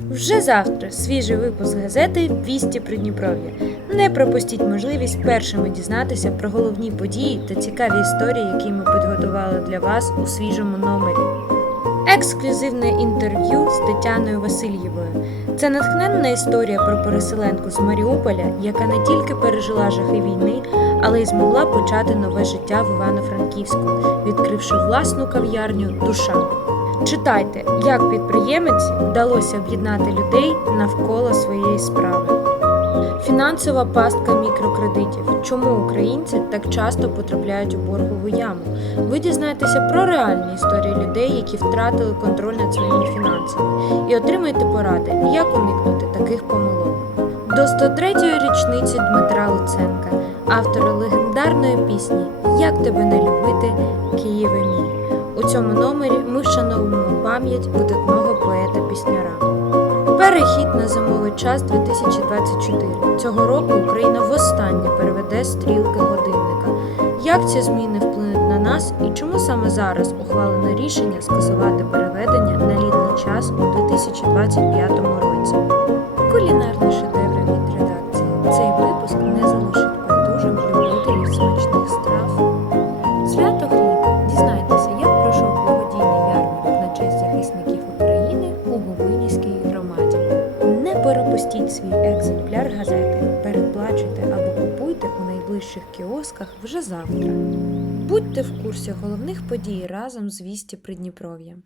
Вже завтра свіжий випуск газети Вісті Придніпров'я. Не пропустіть можливість першими дізнатися про головні події та цікаві історії, які ми підготували для вас у свіжому номері. Ексклюзивне інтерв'ю з Тетяною Васильєвою. Це натхненна історія про переселенку з Маріуполя, яка не тільки пережила жахи війни, але й змогла почати нове життя в Івано-Франківську, відкривши власну кав'ярню Душа. Читайте, як підприємець вдалося об'єднати людей навколо своєї справи. Фінансова пастка мікрокредитів. Чому українці так часто потрапляють у боргову яму? Ви дізнаєтеся про реальні історії людей, які втратили контроль над своїми фінансами, і отримаєте поради, як уникнути таких помилок. До 103-ї річниці Дмитра Луценка, автора легендарної пісні Як тебе не любити, Києве мій. У цьому номері ми вшановуємо пам'ять видатного поета-пісняра. Перехід на зимовий час 2024. Цього року Україна востаннє переведе стрілки годинника. Як ці зміни вплинуть на нас і чому саме зараз ухвалено рішення скасувати переведення на літній час у 2025 році? Не перепустіть свій екземпляр газети, передплачуйте або купуйте у найближчих кіосках вже завтра. Будьте в курсі головних подій разом з Вісті Придніпров'я.